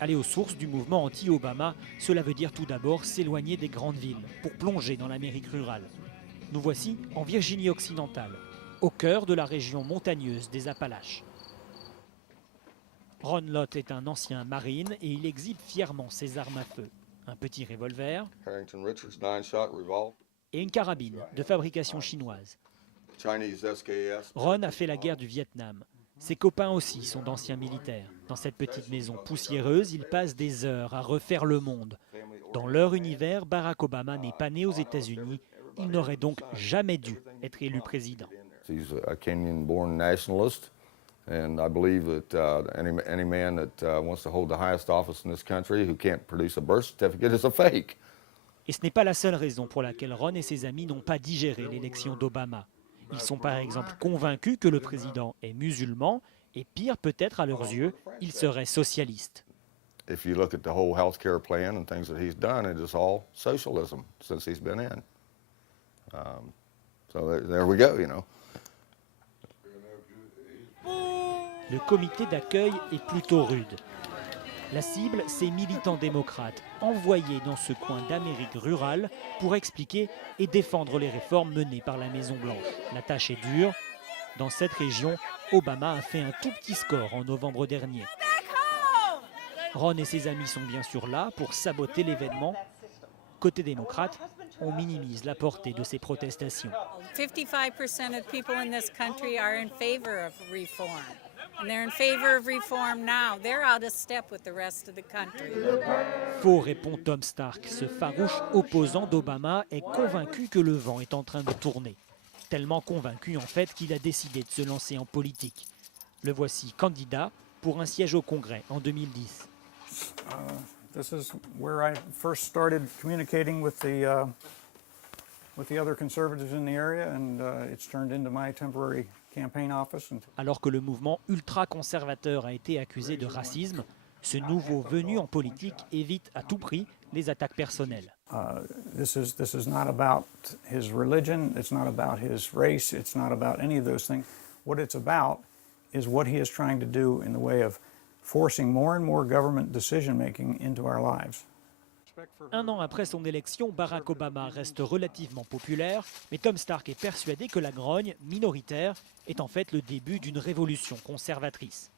Aller aux sources du mouvement anti-Obama, cela veut dire tout d'abord s'éloigner des grandes villes pour plonger dans l'Amérique rurale. Nous voici en Virginie occidentale, au cœur de la région montagneuse des Appalaches. Ron Lott est un ancien marine et il exhibe fièrement ses armes à feu. Un petit revolver et une carabine de fabrication chinoise. Ron a fait la guerre du Vietnam. Ses copains aussi sont d'anciens militaires. Dans cette petite maison poussiéreuse, ils passent des heures à refaire le monde. Dans leur univers, Barack Obama n'est pas né aux États-Unis. Il n'aurait donc jamais dû être élu président. He's a Kenyan-born nationalist, and I believe that any man that wants to hold the highest office in this country who can't produce a birth certificate is a fake. Et ce n'est pas la seule raison pour laquelle Ron et ses amis n'ont pas digéré l'élection d'Obama. Ils sont par exemple convaincus que le président est musulman et pire peut-être à leurs yeux, il serait socialiste. If you look at the whole health care plan and things that he's done, it is all socialism since he's been in. So there we go, you know. Le comité d'accueil est plutôt rude. La cible, ces militants démocrates envoyés dans ce coin d'Amérique rurale pour expliquer et défendre les réformes menées par la Maison-Blanche. La tâche est dure. Dans cette région, Obama a fait un tout petit score en novembre dernier. Ron et ses amis sont bien sûr là pour saboter l'événement. Côté démocrate, on minimise la portée de ces protestations. 55% of people in this country are in favor of reform. And they're in favor of reform now. They're out of step with the rest of the country. Faux, répond Tom Stark. Ce farouche opposant d'Obama est convaincu que le vent est en train de tourner. Tellement convaincu en fait qu'il a décidé de se lancer en politique. Le voici candidat pour un siège au Congrès en 2010. This is where I first started communicating with the other conservatives in the area, and it's turned into my temporary campaign office. Alors que le mouvement ultra-conservateur a été accusé de racisme, ce nouveau venu en politique évite à tout prix les attaques personnelles. This is not about his religion, it's not about his race, it's not about any of those things. What it's about is what he is trying to do in the way of forcing more and more government decision-making into our lives. Un an après son élection, Barack Obama reste relativement populaire, mais Tom Stark est persuadé que la grogne minoritaire est en fait le début d'une révolution conservatrice.